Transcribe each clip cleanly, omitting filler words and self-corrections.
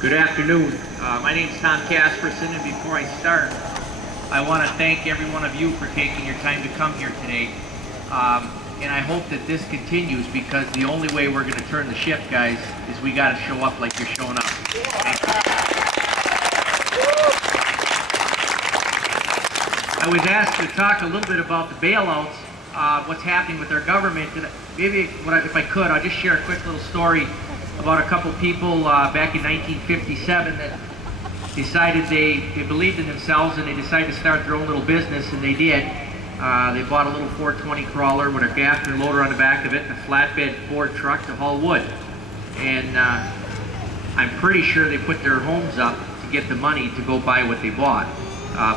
Good afternoon. My name is Tom Casperson, and before I start, I want to thank every one of you for taking your time to come here today. And I hope that this continues, because the only way we're going to turn the ship, guys, is we got to show up like you're showing up. Thank you. I was asked to talk a little bit about the bailouts, what's happening with our government. And maybe, if I could, I'll just share a quick little story about a couple people back in 1957 that decided they believed in themselves and they decided to start their own little business, and they did. They bought a little 420 crawler with a gaffner loader on the back of it and a flatbed Ford truck to haul wood. And I'm pretty sure they put their homes up to get the money to go buy what they bought.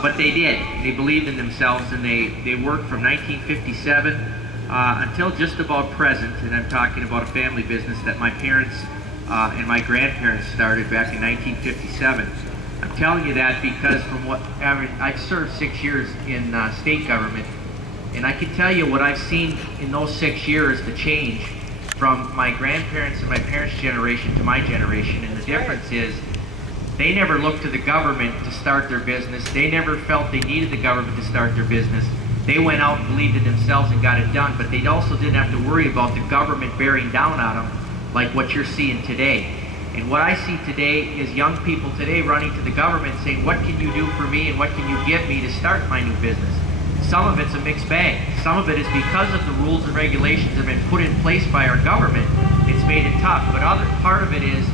But they did. They believed in themselves, and they worked from 1957 until just about present. And I'm talking about a family business that my parents and my grandparents started back in 1957. I'm telling you that because from what I've served 6 years in state government, and I can tell you what I've seen in those 6 years, the change from my grandparents and my parents' generation to my generation. And the difference is they never looked to the government to start their business. They never felt they needed the government to start their business. They went out and believed in themselves and got it done, but they also didn't have to worry about the government bearing down on them like what you're seeing today. And what I see today is young people today running to the government saying, what can you do for me and what can you give me to start my new business? Some of it's a mixed bag. Some of it is because of the rules and regulations that have been put in place by our government. It's made it tough. But other part of it is,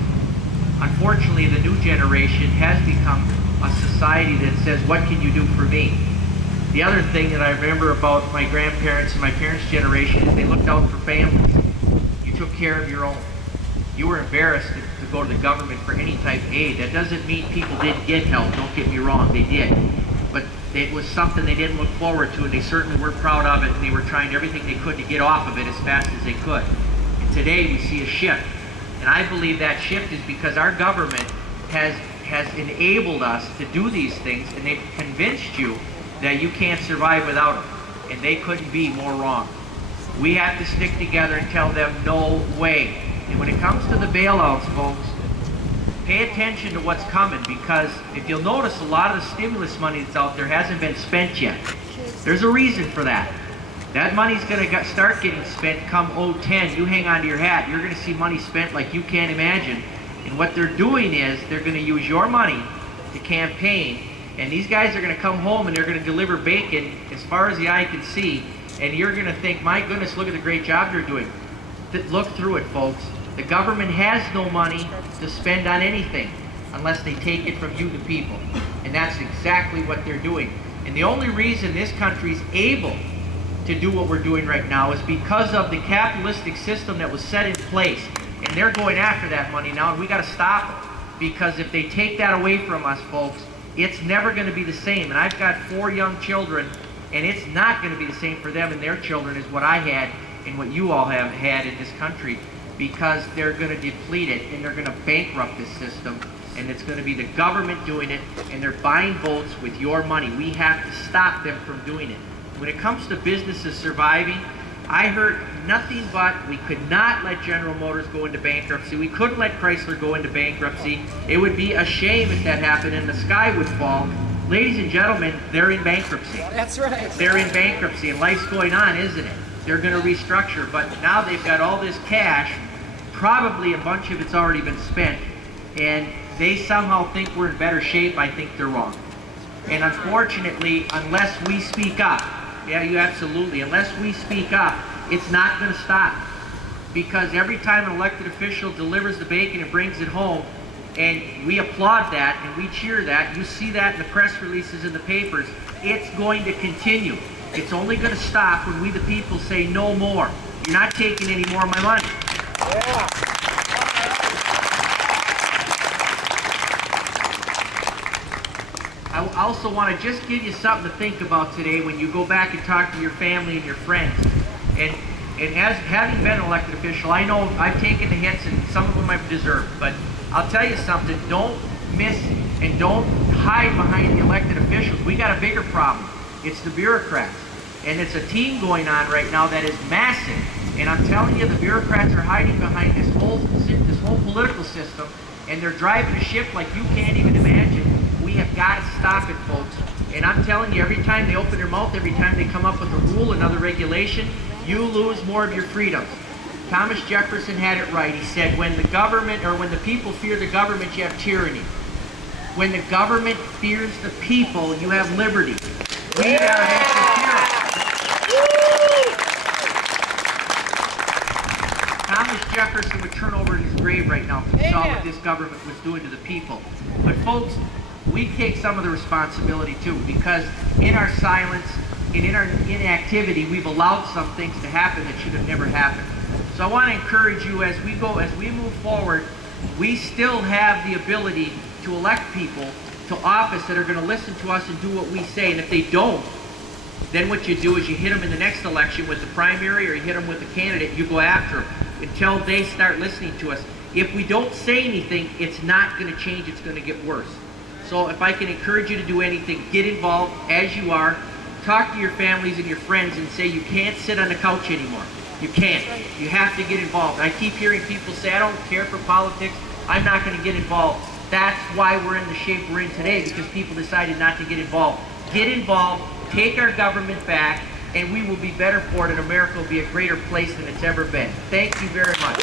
unfortunately, the new generation has become a society that says, what can you do for me? The other thing that I remember about my grandparents and my parents' generation is they looked out for families. You took care of your own. You were embarrassed to go to the government for any type of aid. That doesn't mean people didn't get help, don't get me wrong, they did. But it was something they didn't look forward to, and they certainly were proud of it, and they were trying everything they could to get off of it as fast as they could. And today we see a shift. And I believe that shift is because our government has enabled us to do these things, and they've convinced you that you can't survive without them. And they couldn't be more wrong. We have to stick together and tell them, no way. And when it comes to the bailouts, folks, pay attention to what's coming, because if you'll notice, a lot of the stimulus money that's out there hasn't been spent yet. There's a reason for that. That money's going to start getting spent come 2010. You hang on to your hat. You're going to see money spent like you can't imagine. And what they're doing is they're going to use your money to campaign. And these guys are going to come home and they're going to deliver bacon as far as the eye can see. And you're going to think, my goodness, look at the great job they're doing. Look through it, folks. The government has no money to spend on anything unless they take it from you, the people. And that's exactly what they're doing. And the only reason this country's able to do what we're doing right now is because of the capitalistic system that was set in place. And they're going after that money now, and we got to stop it. Because if they take that away from us, folks, it's never going to be the same. And I've got 4 young children, and it's not going to be the same for them and their children as what I had and what you all have had in this country, because they're going to deplete it and they're going to bankrupt this system, and it's going to be the government doing it, and they're buying votes with your money. We have to stop them from doing it. When it comes to businesses surviving, I heard nothing but we could not let General Motors go into bankruptcy. We couldn't let Chrysler go into bankruptcy. It would be a shame if that happened and the sky would fall. Ladies and gentlemen, they're in bankruptcy. That's right. They're in bankruptcy, and life's going on, isn't it? They're going to restructure, but now they've got all this cash. Probably a bunch of it's already been spent, and they somehow think we're in better shape. I think they're wrong. And unfortunately, unless we speak up, yeah, you absolutely, unless we speak up, it's not going to stop. Because every time an elected official delivers the bacon and brings it home, and we applaud that and we cheer that, you see that in the press releases in the papers, it's going to continue. It's only going to stop when we the people say no more. You're not taking any more of my money. Yeah. I also want to just give you something to think about today when you go back and talk to your family and your friends. And as having been an elected official, I know I've taken the hits and some of them I've deserved. But I'll tell you something, don't miss and don't hide behind the elected officials. We got a bigger problem. It's the bureaucrats. And it's a team going on right now that is massive. And I'm telling you, the bureaucrats are hiding behind this whole political system and they're driving a ship like you can't even imagine. We have got to stop it, folks. And I'm telling you, every time they open their mouth, every time they come up with a rule, another regulation, you lose more of your freedoms. Thomas Jefferson had it right. He said, when the government, or when the people fear the government, you have tyranny. When the government fears the people, you have liberty. We gotta have some fear. Thomas Jefferson would turn over in his grave right now if he saw what this government was doing to the people. But folks, we take some of the responsibility too, because in our silence and in our inactivity, we've allowed some things to happen that should have never happened. So I want to encourage you as we move forward, we still have the ability to elect people to office that are going to listen to us and do what we say. And if they don't, then what you do is you hit them in the next election with the primary, or you hit them with the candidate, you go after them until they start listening to us. If we don't say anything, it's not going to change, it's going to get worse. So if I can encourage you to do anything, get involved as you are. Talk to your families and your friends and say you can't sit on the couch anymore. You can't. You have to get involved. I keep hearing people say, I don't care for politics, I'm not going to get involved. That's why we're in the shape we're in today, because people decided not to get involved. Get involved, take our government back, and we will be better for it, and America will be a greater place than it's ever been. Thank you very much.